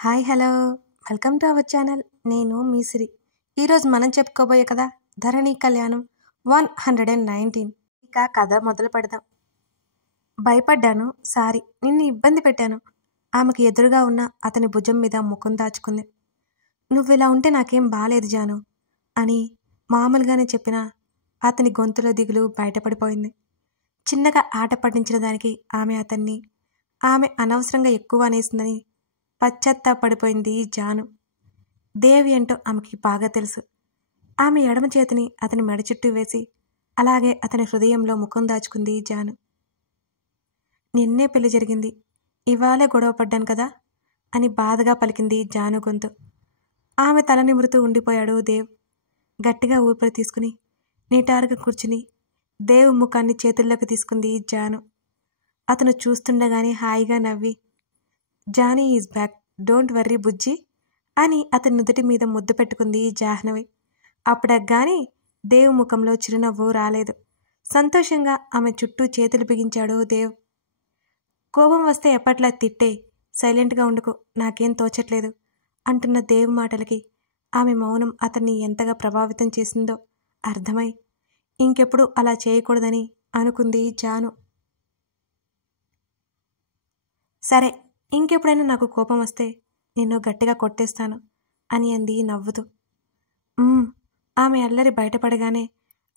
Hi hello welcome to our channel. నేను మీ సిరి. ఈరోజు మనం చెప్పుకోబోయే కథ ధరణి కళ్యాణం 119. ఇక కథ మొదలు పెడదాం. భయపడ్డాను, సారీ, నిన్ను ఇబ్బంది పెట్టాను. ఆమెకు ఎదురుగా ఉన్న అతని భుజం మీద ముఖం దాచుకుంది. నువ్విలా ఉంటే నాకేం బాలేదు జాను అని మామూలుగానే చెప్పినా అతని గొంతులో దిగులు బయటపడిపోయింది. చిన్నగా ఆట పట్టించిన దానికి ఆమె అనవసరంగా ఎక్కువ అనేసిందని పశ్చాత్తాపడిపోయింది జాను. దేవి అంటూ ఆమెకి బాగా తెలుసు. ఆమె ఎడమ చేతిని అతని మెడ చుట్టూ వేసి అలాగే అతని హృదయంలో ముఖం దాచుకుంది జాను. నిన్నే పెళ్లి జరిగింది, ఇవాళే గొడవ పడ్డాను కదా అని బాధగా పలికింది జాను గొంతు. ఆమె తల నిమురుతూ ఉండిపోయాడు దేవ్. గట్టిగా ఊపిరి తీసుకుని నిటారుగా కూర్చుని దేవ్ ముఖాన్ని చేతుల్లోకి తీసుకుంది జాను. అతను చూస్తుండగానే హాయిగా నవ్వి, Johnny is back, don't worry బుజ్జి అని అతని నుదుటి మీద ముద్దు పెట్టుకుంది జాహ్నవి. అప్పుడగ్గాని దేవ్ ముఖంలో చిరునవ్వు రాలేదు. సంతోషంగా ఆమె చుట్టూ చేతులు బిగించాడు దేవ్. కోపం వస్తే ఎప్పట్లా తిట్టే, సైలెంట్గా ఉండుకో, నాకేం తోచట్లేదు అంటున్న దేవ్ మాటలకి ఆమె మౌనం అతన్ని ఎంతగా ప్రభావితం చేసిందో అర్థమై ఇంకెప్పుడు అలా చేయకూడదని అనుకుంది జాను. సరే, ఇంకెప్పుడైనా నాకు కోపం వస్తే నిన్ను గట్టిగా కొట్టేస్తాను అని అంది నవ్వుతూ. ఆమె అల్లరి బయటపడగానే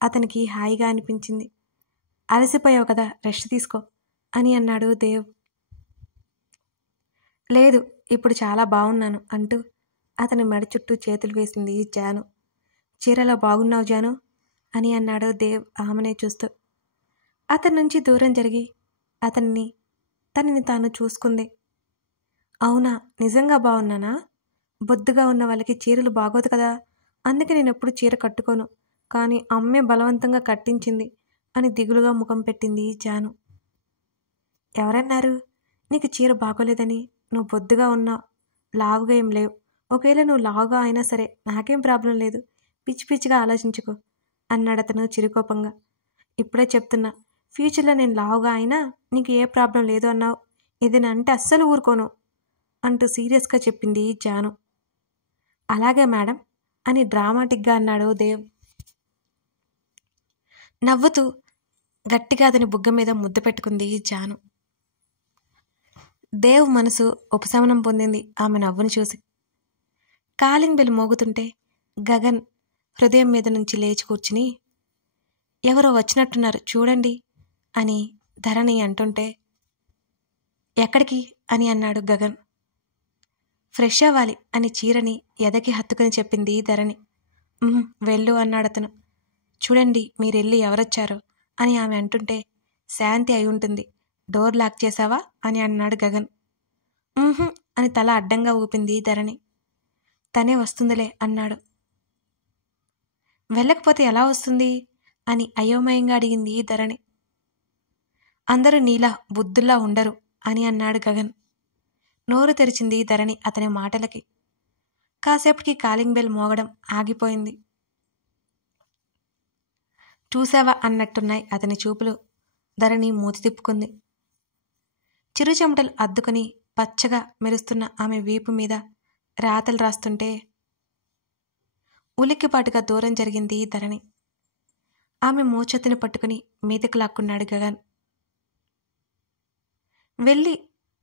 అతనికి హాయిగా అనిపించింది. అలసిపోయావు కదా, రెస్ట్ తీసుకో అని అన్నాడు దేవ్. లేదు, ఇప్పుడు చాలా బాగున్నాను అంటూ అతని మెడ చుట్టూ చేతులు వేసింది జాను. చీరలో బాగున్నావు జాను అని అన్నాడు దేవ్ ఆమెనే చూస్తూ. అతని నుంచి దూరం జరిగి తనని తాను చూసుకుంది. అవునా, నిజంగా బాగున్నానా? బొద్దుగా ఉన్న వాళ్ళకి చీరలు బాగోదు కదా, అందుకే నేను ఎప్పుడు చీర కట్టుకోను, కానీ అమ్మే బలవంతంగా కట్టించింది అని దిగులుగా ముఖం పెట్టింది జాను. ఎవరన్నారు నీకు చీర బాగోలేదని? నువ్వు బొద్దుగా ఉన్నావు, లావుగా ఏం లేవు. ఒకవేళ నువ్వు లావుగా అయినా సరే నాకేం ప్రాబ్లం లేదు, పిచ్చి పిచ్చిగా ఆలోచించుకో అన్నాడతను చిరుకోపంగా. ఇప్పుడే చెప్తున్నా, ఫ్యూచర్లో నేను లావుగా అయినా నీకు ఏ ప్రాబ్లం లేదు అన్నావు, ఇది అంటే అస్సలు ఊరుకోను అంటూ సీరియస్గా చెప్పింది జాను. అలాగే మేడం అని డ్రామాటిక్గా అన్నాడు దేవ్. నవ్వుతూ గట్టిగా అతని బుగ్గ మీద ముద్దు పెట్టుకుంది జాను. దేవ్ మనసు ఉపశమనం పొందింది ఆమె నవ్వును చూసి. కాలింగ్ బెల్ మోగుతుంటే గగన్ హృదయం మీద నుంచి లేచి కూర్చుని, ఎవరో వచ్చినట్టున్నారు చూడండి అని ధరణి అంటుంటే, ఎక్కడికి అని అన్నాడు గగన్. ఫ్రెష్ అవ్వాలి అని చీరని ఎదకి హత్తుకుని చెప్పింది ధరణి. వెళ్ళు అన్నాడతను. చూడండి మీరెళ్ళి ఎవరొచ్చారో అని ఆమె అంటుంటే, శాంతి అయి ఉంటుంది, డోర్ లాక్ చేశావా అని అన్నాడు గగన్. అని తల అడ్డంగా ఊపింది ధరణి. తనే వస్తుందిలే అన్నాడు. వెళ్ళకపోతే ఎలా వస్తుంది అని అయోమయంగా అడిగింది ధరణి. అందరూ నీలా బుద్ధుల్లా ఉండరు అని అన్నాడు గగన్. నోరు తెరిచింది ధరణి అతని మాటలకి. కాసేపటికి కాలింగ్ బెల్ మోగడం ఆగిపోయింది. చూసావా అన్నట్టున్నాయి అతని చూపులు. ధరణి మూతి తిప్పుకుంది. చిరు చెమటలు అద్దుకుని పచ్చగా మెరుస్తున్న ఆమె వీపు మీద రాతలు రాస్తుంటే ఉలిక్కిపాటుగా దూరం జరిగింది ధరణి. ఆమె మోచేతిని పట్టుకుని మీదకు లాక్కున్నాడు గగన్. వెళ్ళి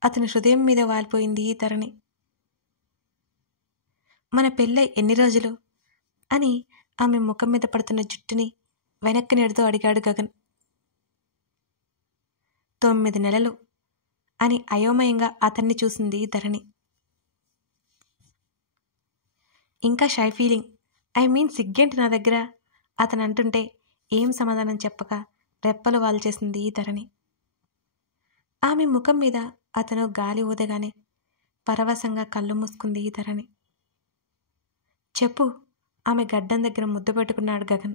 అతని హృదయం మీద వాలిపోయింది ధరణి. మన పెళ్ళై ఎన్ని రోజులు అని ఆమె ముఖం మీద పడుతున్న జుట్టుని వెనక్కి నెడుతూ అడిగాడు గగన్. 9 నెలలు అని అయోమయంగా అతన్ని చూసింది ధరణి. ఇంకా షై ఫీలింగ్, సిగ్గేంటి నా దగ్గర అతను అంటుంటే ఏం సమాధానం చెప్పక రెప్పలు వాల్చేసింది ధరణి. ఆమె ముఖం మీద అతను గాలి ఊదగానే పరవశంగా కళ్ళు మూసుకుంది ధరణి. చెప్పు, ఆమె గడ్డం దగ్గర ముద్దు పెట్టుకున్నాడు గగన్.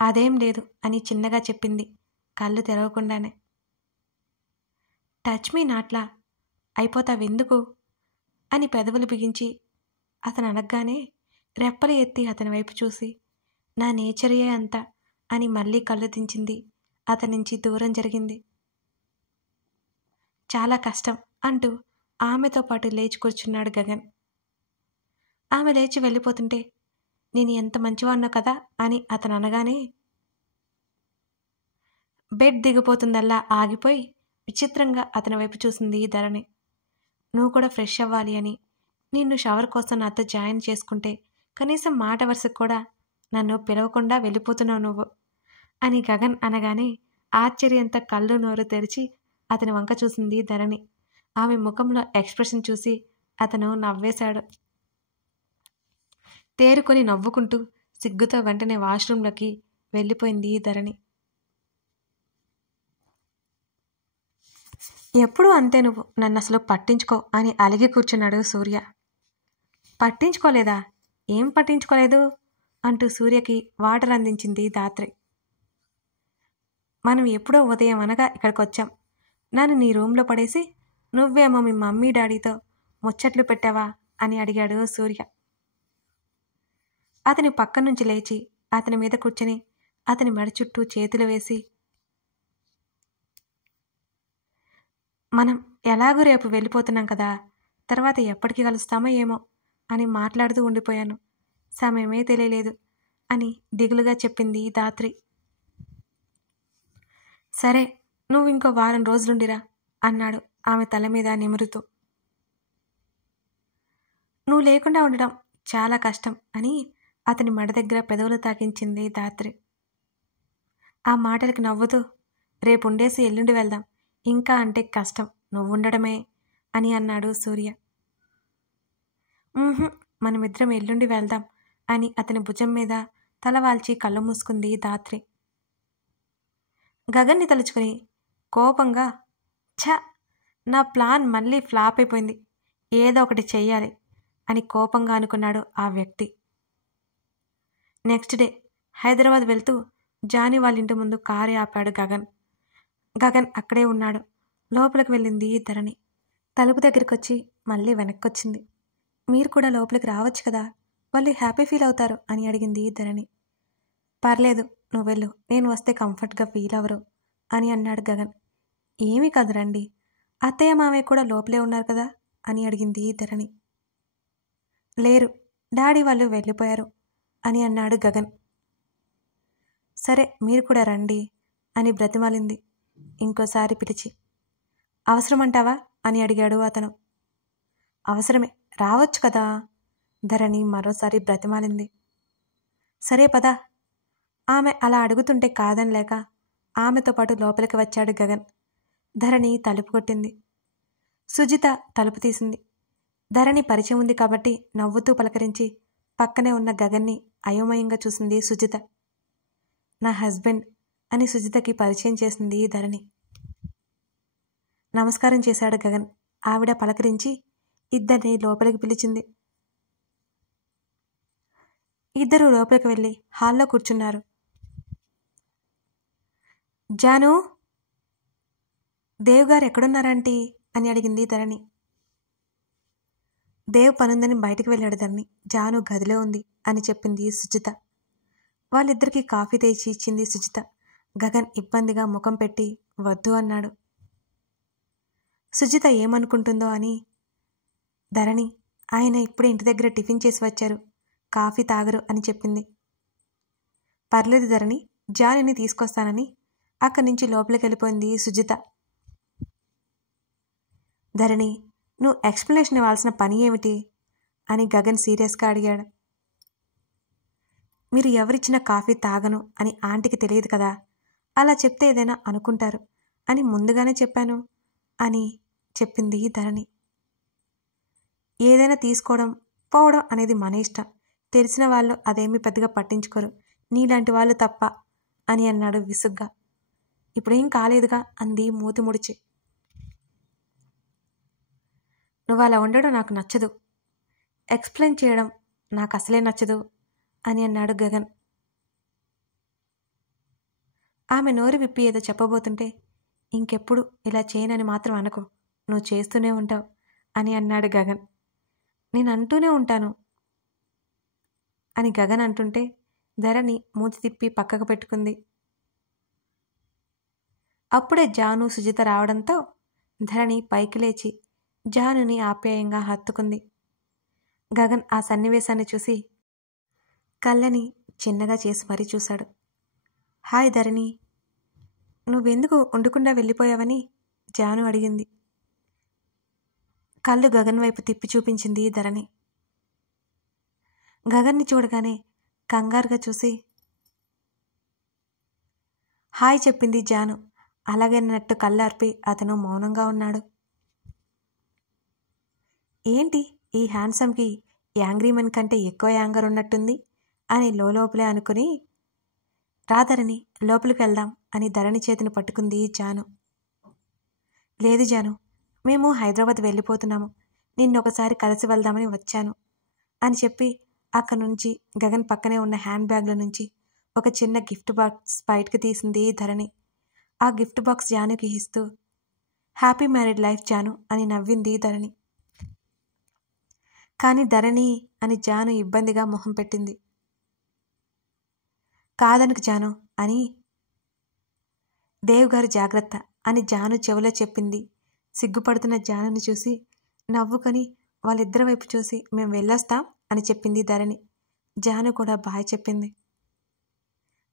అదేం లేదు అని చిన్నగా చెప్పింది కళ్ళు తెరవకుండానే. టచ్ మీ నాట్లా అయిపోతావెందుకు అని పెదవులు బిగించి అతను అనగానే రెప్పలు ఎత్తి అతని వైపు చూసి, నా నేచరే అంత అని మళ్ళీ కళ్ళు దించింది. అతని నుంచి దూరం జరిగింది. చాలా కష్టం అంటూ ఆమెతో పాటు లేచి కూర్చున్నాడు గగన్. ఆమె లేచి వెళ్ళిపోతుంటే, నేను ఎంత మంచివాణ్ణో కదా అని అతను అనగానే బెడ్ దిగిపోతుందల్లా ఆగిపోయి విచిత్రంగా అతని వైపు చూసింది ధరణి. నువ్వు కూడా ఫ్రెష్ అవ్వాలి అని, నిన్ను షవర్ కోసం నాతో జాయిన్ చేసుకుంటే కనీసం మాట వరుసకు కూడా నన్ను పిలవకుండా వెళ్ళిపోతున్నావు నువ్వు అని గగన్ అనగానే ఆశ్చర్యంతో కళ్ళు నోరు తెరిచి అతని వంక చూసింది ధరణి. ఆమె ముఖంలో ఎక్స్ప్రెషన్ చూసి అతను నవ్వేశాడు. తేరుకొని నవ్వుకుంటూ సిగ్గుతో వెంటనే వాష్రూంలోకి వెళ్ళిపోయింది ధరణి. ఎప్పుడూ అంతే, నువ్వు నన్ను అసలు పట్టించుకో అని అలిగి కూర్చున్నాడు సూర్య. పట్టించుకోలేదా? ఏం పట్టించుకోలేదు అంటూ సూర్యకి వాటర్ అందించింది ధాత్రి. మనం ఎప్పుడో ఉదయం అనగా ఇక్కడికి వచ్చాం. నన్ను నీ రూమ్లో పడేసి నువ్వేమో మీ మమ్మీ డాడీతో ముచ్చట్లు పెట్టావా అని అడిగాడు సూర్య. అతని పక్క నుంచి లేచి అతని మీద కూర్చొని అతని మెడ చుట్టూ చేతులు వేసి, మనం ఎలాగూ రేపు వెళ్ళిపోతున్నాం కదా, తర్వాత ఎప్పటికి కలుస్తామో ఏమో అని మాట్లాడుతూ ఉండిపోయాను. సమయమే తెలియలేదు అని దిగులుగా చెప్పింది ధాత్రి. సరే, నువ్వు ఇంకో వారం రోజులుండిరా అన్నాడు ఆమె తల మీద నిమురుతూ. నువ్వు లేకుండా ఉండడం చాలా కష్టం అని అతని మెడ దగ్గర పెదవులు తాకించింది ధాత్రి. ఆ మాటలకి నవ్వుతూ, రేపు ఉండేసి ఎల్లుండి వెళ్దాం, ఇంకా అంటే కష్టం నువ్వుండడమే అని అన్నాడు సూర్య. మనమిద్దరం ఎల్లుండి వెళ్దాం అని అతని భుజం మీద తలవాల్చి కళ్ళు మూసుకుంది ధాత్రి. గగన్ని తలుచుకుని కోపంగా, ఛ, నా ప్లాన్ మళ్ళీ ఫ్లాప్ అయిపోయింది, ఏదో ఒకటి చెయ్యాలి అని కోపంగా అనుకున్నాడు ఆ వ్యక్తి. నెక్స్ట్ డే హైదరాబాద్ వెళ్తూ జానీ వాళ్ళ ఇంటి ముందు కారు ఆపాడు గగన్. గగన్ అక్కడే ఉన్నాడు. లోపలికి వెళ్ళింది ధరణి. తలుపు దగ్గరికి వచ్చి మళ్ళీ వెనక్కొచ్చింది. మీరు కూడా లోపలికి రావచ్చు కదా, వాళ్ళు హ్యాపీ ఫీల్ అవుతారు అని అడిగింది ధరణి. పర్లేదు, నువ్వు వెళ్ళు, నేను వస్తే కంఫర్ట్గా ఫీల్ అవ్వరు అని అన్నాడు గగన్. ఏమీ కాదు రండి, అత్తయ్య మామయ్య కూడా లోపలే ఉన్నారు కదా అని అడిగింది ధరణి. లేరు, డాడీ వాళ్ళు వెళ్ళిపోయారు అని అన్నాడు గగన్. సరే, మీరు కూడా రండి అని బ్రతిమాలింది ఇంకోసారి పిలిచి. అవసరమంటావా అని అడిగాడు అతను. అవసరమే, రావచ్చు కదా ధరణి మరోసారి బ్రతిమాలింది. సరే పదా. ఆమె అలా అడుగుతుంటే కాదనలేక ఆమెతో పాటు లోపలికి వచ్చాడు గగన్. ధరణి తలుపు కొట్టింది. సుజిత తలుపు తీసింది. ధరణి పరిచయం ఉంది కాబట్టి నవ్వుతూ పలకరించి పక్కనే ఉన్న గగన్ని అయోమయంగా చూసింది సుజిత. నా హస్బెండ్ అని సుజితకి పరిచయం చేసింది ధరణి. నమస్కారం చేశాడు గగన్. ఆవిడ పలకరించి ఇద్దరిని లోపలికి పిలిచింది. ఇద్దరూ లోపలికి వెళ్ళి హాల్లో కూర్చున్నారు. జాను, దేవ్ గారు ఎక్కడున్నారంటీ అని అడిగింది ధరణి. దేవ్ పనుందని బయటికి వెళ్ళాడు ధరణి, జాను గదిలో ఉంది అని చెప్పింది సుజిత. వాళ్ళిద్దరికీ కాఫీ తెచ్చి ఇచ్చింది సుజిత. గగన్ ఇబ్బందిగా ముఖం పెట్టి వద్దు అన్నాడు. సుజిత ఏమనుకుంటుందో అని, ధరణి, ఆయన ఇప్పుడే ఇంటి దగ్గర టిఫిన్ చేసి వచ్చారు, కాఫీ తాగరు అని చెప్పింది. పర్లేదు ధరణి, జానుని తీసుకొస్తానని అక్కడి నుంచి లోపలికి వెళ్ళిపోయింది సుజిత. ధరణి, నువ్వు ఎక్స్ప్లెనేషన్ ఇవ్వాల్సిన పని ఏమిటి అని గగన్ సీరియస్గా అడిగాడు. మీరు ఎవరిచ్చిన కాఫీ తాగను అని ఆంటీకి తెలియదు కదా, అలా చెప్తే ఏదైనా అనుకుంటారు అని ముందుగానే చెప్పాను అని చెప్పింది ధరణి. ఏదైనా తీసుకోవడం పోవడం అనేది మన ఇష్టం, తెలిసిన వాళ్ళు అదేమీ పెద్దగా పట్టించుకోరు, నీలాంటి వాళ్ళు తప్ప అని అన్నాడు విసుగ్గా. ఇప్పుడేం కాలేదుగా అంది మూతి ముడిచి. నువ్వు అలా ఉండడం నాకు నచ్చదు, ఎక్స్ప్లెయిన్ చేయడం నాకు అసలే నచ్చదు అని అన్నాడు గగన్. ఆమె నోరు విప్పి ఏదో చెప్పబోతుంటే, ఇంకెప్పుడు ఇలా చేయనని మాత్రం అనుకో, నువ్వు చేస్తూనే ఉంటావు అని అన్నాడు గగన్. నేను అంటూనే ఉంటాను అని గగన్ అంటుంటే ధరణి మూతి తిప్పి పక్కకు పెట్టుకుంది. అప్పుడే జాను సుజిత రావడంతో ధరణి పైకి లేచి జానుని ఆప్యాయంగా హత్తుకుంది. గగన్ ఆ సన్నివేశాన్ని చూసి కళ్ళని చిన్నగా చేసి మరీ చూశాడు. హాయ్ ధరణి, నువ్వెందుకు ఉండకుండా వెళ్ళిపోయావని జాను అడిగింది. కళ్ళు గగన్ వైపు తిప్పి చూపించింది ధరణి. గగన్ని చూడగానే కంగారుగా చూసి హాయ్ చెప్పింది జాను. అలాగన్నట్టు కళ్ళార్పి అతను మౌనంగా ఉన్నాడు. ఏంటి ఈ హ్యాండ్సమ్కి యాంగ్రీమన్ కంటే ఎక్కువ యాంగర్ ఉన్నట్టుంది అని లోపలే అనుకుని రాధరణి లోపలికి వెళ్దాం అని ధరణి చేతిని పట్టుకుంది జాను. లేదు జాను, మేము హైదరాబాద్ వెళ్ళిపోతున్నాము, నిన్నొకసారి కలిసి వెళ్దామని వచ్చాను అని చెప్పి అక్కడి నుంచి గగన్ పక్కనే ఉన్న హ్యాండ్ బ్యాగ్ల నుంచి ఒక చిన్న గిఫ్ట్ బాక్స్ బయటకు తీసింది ధరణి. ఆ గిఫ్ట్ బాక్స్ జానుకి ఇస్తూ హ్యాపీ మ్యారీడ్ లైఫ్ జాను అని నవ్వింది ధరణి. కానీ ధరణి అని జాను ఇబ్బందిగా మొహం పెట్టింది. కాదనుకు జాను అని దేవ్ గారు జాగ్రత్త అని జాను చెవిలో చెప్పింది. సిగ్గుపడుతున్న జానుని చూసి నవ్వుకొని వాళ్ళిద్దరి వైపు చూసి మేము వెళ్ళొస్తాం అని చెప్పింది ధరణి. జాను కూడా బాయ్ చెప్పింది.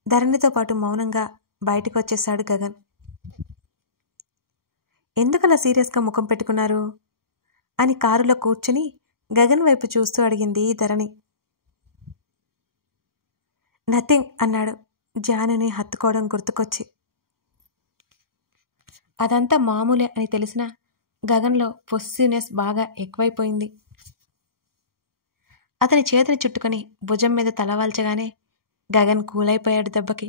ధరణితో పాటు మౌనంగా బయటకు వచ్చేశాడు గగన్. ఎందుకలా సీరియస్గా ముఖం పెట్టుకున్నారు అని కారులో కూర్చుని గగన్ వైపు చూస్తూ అడిగింది ధరణి. నథింగ్ అన్నాడు జానుని హత్తుకోవడం గుర్తుకొచ్చి. అదంతా మామూలే అని తెలిసిన గగన్లో పొస్సివ్నెస్ బాగా ఎక్కువైపోయింది. అతని చేతిని చుట్టుకొని భుజం మీద తలవాల్చగానే గగన్ కూలైపోయాడు దెబ్బకి.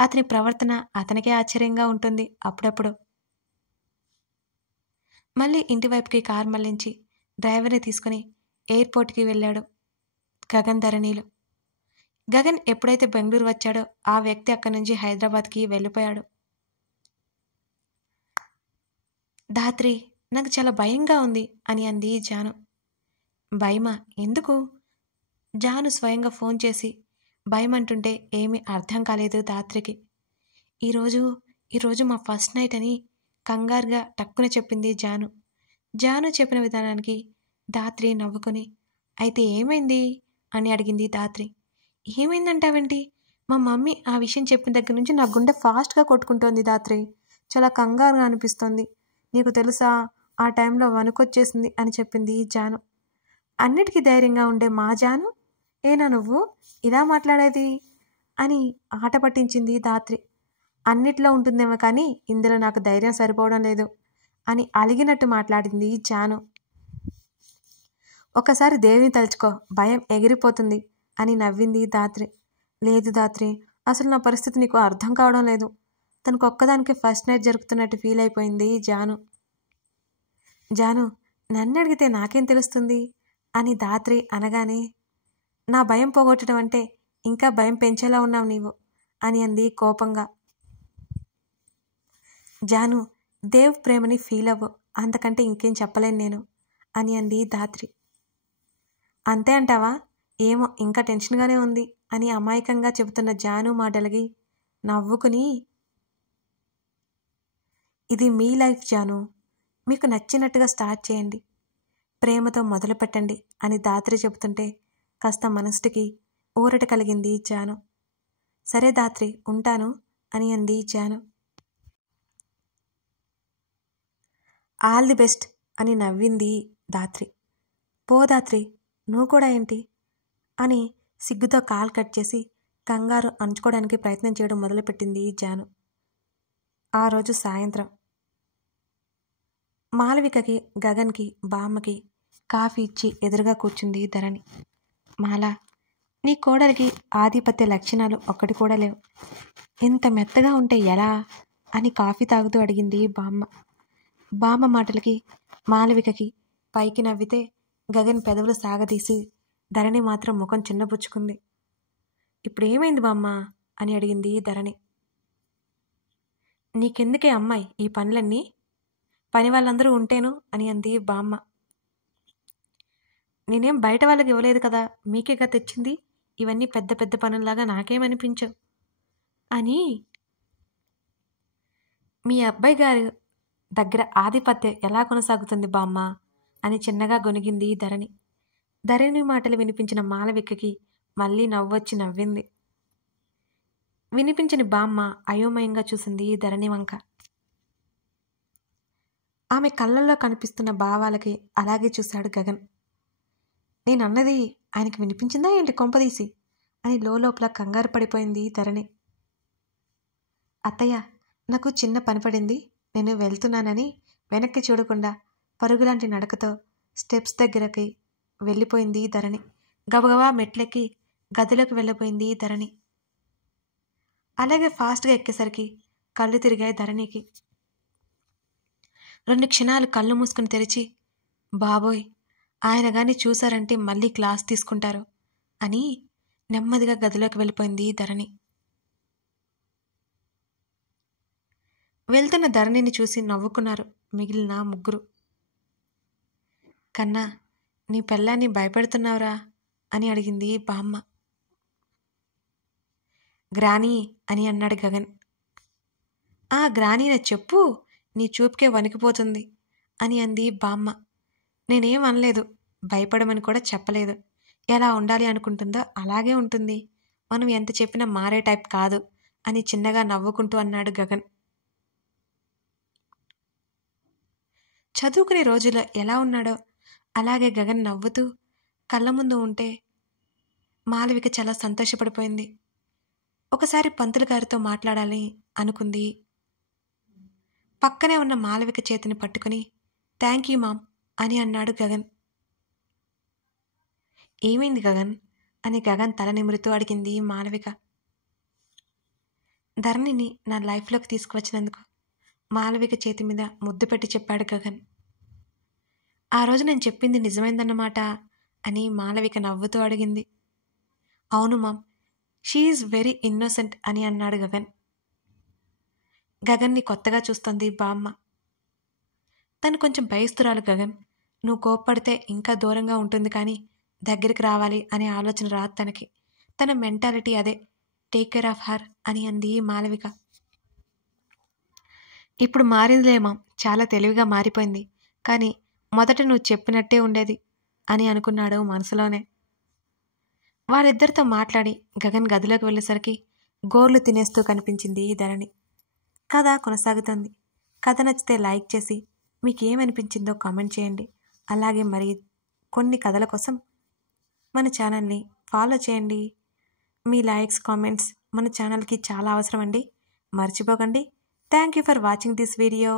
అతని ప్రవర్తన అతనికే ఆశ్చర్యంగా ఉంటుంది అప్పుడప్పుడు. మళ్ళీ ఇంటివైపుకి కారు మళ్లించి డ్రైవర్ని తీసుకుని ఎయిర్పోర్ట్కి వెళ్ళాడు గగన్ ధరణిలు. గగన్ ఎప్పుడైతే బెంగళూరు వచ్చాడో ఆ వ్యక్తి అక్కడి నుంచి హైదరాబాద్కి వెళ్ళిపోయాడు. ధాత్రి, నాకు చాలా భయంగా ఉంది అని అంది జాను. భయమా? ఎందుకు? జాను స్వయంగా ఫోన్ చేసి భయమంటుంటే ఏమీ అర్థం కాలేదు ధాత్రికి. ఈరోజు మా ఫస్ట్ నైట్ అని కంగారుగా టక్కున చెప్పింది జాను. జాను చెప్పిన విధానానికి ధాత్రి నవ్వుకుని అయితే ఏమైంది అని అడిగింది ధాత్రి. ఏమైందంటావేంటి? మా మమ్మీ ఆ విషయం చెప్పిన దగ్గర నుంచి నా గుండె ఫాస్ట్గా కొట్టుకుంటోంది ధాత్రి. చాలా కంగారుగా అనిపిస్తోంది. నీకు తెలుసా, ఆ టైంలో వణుకొచ్చేసింది అని చెప్పింది జాను. అన్నిటికీ ధైర్యంగా ఉండే మా జాను ఏనా నువ్వు ఇలా మాట్లాడేది అని ఆట పట్టించింది ధాత్రి. అన్నిట్లో ఉంటుందేమో కానీ ఇందులో నాకు ధైర్యం సరిపోవడం లేదు అని అలిగినట్టు మాట్లాడింది జాను. ఒకసారి దేవిని తలుచుకో, భయం ఎగిరిపోతుంది అని నవ్వింది ధాత్రి. లేదు ధాత్రి, అసలు నా పరిస్థితి నీకు అర్థం కావడం లేదు. తనకు ఒక్కదానికి ఫస్ట్ నైట్ జరుగుతున్నట్టు ఫీల్ అయిపోయింది జాను. జాను, నన్ను అడిగితే నాకేం తెలుస్తుంది అని ధాత్రి అనగానే నా భయం పోగొట్టడం అంటే ఇంకా భయం పెంచేలా ఉన్నావు నీవు అని అంది కోపంగా. జాను, దేవ్ ప్రేమని ఫీల్ అవ్వు, అంతకంటే ఇంకేం చెప్పలేను నేను అని అంది ధాత్రి. అంతే అంటావా? ఏమో ఇంకా టెన్షన్గానే ఉంది అని అమాయకంగా చెబుతున్న జాను మాటలకి నవ్వుకుని ఇది మీ లైఫ్ జాను, మీకు నచ్చినట్టుగా స్టార్ట్ చేయండి, ప్రేమతో మొదలు పెట్టండి అని ధాత్రి చెబుతుంటే కాస్త మనసుకి ఊరట కలిగింది జాను. సరే ధాత్రి, ఉంటాను అని అంది జాను. ఆల్ ది బెస్ట్ అని నవ్వింది ధాత్రి. పో ధాత్రి, నువ్వు కూడా ఏంటి అని సిగ్గుతో కాల్ కట్ చేసి కంగారు అంచుకోవడానికి ప్రయత్నం చేయడం మొదలుపెట్టింది జాను. ఆ రోజు సాయంత్రం మాలవికకి, గగన్కి, బామ్మకి కాఫీ ఇచ్చి ఎదురుగా కూర్చుంది ధరణి. మాలా, నీ కోడలికి ఆధిపత్య లక్షణాలు ఒక్కటి కూడా లేవు. ఎంత మెత్తగా ఉంటే ఎలా అని కాఫీ తాగుతూ అడిగింది బామ్మ. బామ్మ మాటలకి మాలవికకి పైకి నవ్వితే గగన్ పెదవులు సాగదీసి ధరణి మాత్రం ముఖం చిన్నబుచ్చుకుంది. ఇప్పుడు ఏమైంది బామ్మ అని అడిగింది ధరణి. నీకెందుకే అమ్మాయి ఈ పనులన్నీ, పని వాళ్ళందరూ ఉంటేను అని అంది బామ్మ. నేనేం బయట వాళ్ళకి ఇవ్వలేదు కదా, మీకేగా తెచ్చింది, ఇవన్నీ పెద్ద పెద్ద పనుల్లాగా నాకేమనిపించవు అని. మీ అబ్బాయి గారు దగ్గర ఆధిపత్యం ఎలా కొనసాగుతుంది బామ్మ అని చిన్నగా గొనిగింది ధరణి. ధరణి మాటలు వినిపించిన మాలవికకి మళ్ళీ నవ్వొచ్చి నవ్వింది. వినిపించని బామ్మ అయోమయంగా చూసింది ధరణి వంక. ఆమె కళ్ళల్లో కనిపిస్తున్న భావాలకి అలాగే చూశాడు గగన్. నేనన్నది ఆయనకి వినిపించిందా ఏంటి కొంపదీసి అని లోపల కంగారు పడిపోయింది ధరణి. అత్తయ్య, నాకు చిన్న పని పడింది, నేను వెళ్తున్నానని వెనక్కి చూడకుండా పరుగులాంటి నడకతో స్టెప్స్ దగ్గరకి వెళ్ళిపోయింది ధరణి. గబగబా మెట్లెక్కి గదిలోకి వెళ్ళిపోయింది ధరణి. అలాగే ఫాస్ట్గా ఎక్కేసరికి కళ్ళు తిరిగాయి ధరణికి. 2 క్షణాలు కళ్ళు మూసుకుని తెరిచి, బాబోయ్, ఆయన గాని చూశారంటే మళ్ళీ క్లాస్ తీసుకుంటారు అని నెమ్మదిగా గదిలోకి వెళ్ళిపోయింది ధరణి. వెళ్తున్న ధరణిని చూసి నవ్వుకున్నారు మిగిలిన ముగ్గురు. కన్నా, నీ పెళ్ళాన్ని భయపెడుతున్నావురా అని అడిగింది బామ్మ. గ్రానీ అని అన్నాడు గగన్. ఆ గ్రానీనే చెప్పు, నీ చూపుకే వణికిపోతుంది అని అంది బామ్మ. నేనేం అనలేదు, భయపడమని కూడా చెప్పలేదు. ఎలా ఉండాలి అనుకుంటుందో అలాగే ఉంటుంది, మనం ఎంత చెప్పినా మారే టైప్ కాదు అని చిన్నగా నవ్వుకుంటూ అన్నాడు గగన్. చదువుకునే రోజుల్లో ఎలా ఉన్నాడో అలాగే గగన్ నవ్వుతూ కళ్ళ ముందు ఉంటే మాలవిక చాలా సంతోషపడిపోయింది. ఒకసారి పంతులు గారితో మాట్లాడాలి అనుకుంది. పక్కనే ఉన్న మాలవిక చేతిని పట్టుకుని థ్యాంక్ యూ మామ్ అని అన్నాడు గగన్. ఏమైంది గగన్ అని గగన్ తల నిమురుతూ అడిగింది మాలవిక. ధరణిని నా లైఫ్లోకి తీసుకువచ్చినందుకు మాలవిక చేతి మీద ముద్దు పెట్టి చెప్పాడు గగన్. ఆ రోజు నేను చెప్పింది నిజమైందన్నమాట అని మాలవిక నవ్వుతూ అడిగింది. అవును మామ్, షీఈజ్ వెరీ ఇన్నోసెంట్ అని అన్నాడు గగన్. గగన్ని కొత్తగా చూస్తోంది బామ్మ. తను కొంచెం భయస్తురాలు గగన్, నువ్వు కోప్పడితే ఇంకా దూరంగా ఉంటుంది కానీ దగ్గరికి రావాలి అనే ఆలోచన రాదు తనకి. తన మెంటాలిటీ అదే, టేక్ కేర్ ఆఫ్ హర్ అని అంది మాలవిక. ఇప్పుడు మారిందిలే మామ్, చాలా తెలివిగా మారిపోయింది, కానీ మొదట నువ్వు చెప్పినట్టే ఉండేది అని అనుకున్నాడు మనసులోనే. వారిద్దరితో మాట్లాడి గగన్ గదిలోకి వెళ్ళేసరికి గోర్లు తినేస్తూ కనిపించింది ధరణి. కథ కొనసాగుతుంది. కథ నచ్చితే లైక్ చేసి మీకేమనిపించిందో కామెంట్ చేయండి. అలాగే మరి కొన్ని కథల కోసం మన ఛానల్ని ఫాలో చేయండి. మీ లైక్స్, కామెంట్స్ మన ఛానల్కి చాలా అవసరం అండి, మర్చిపోకండి. Thank you for watching this video.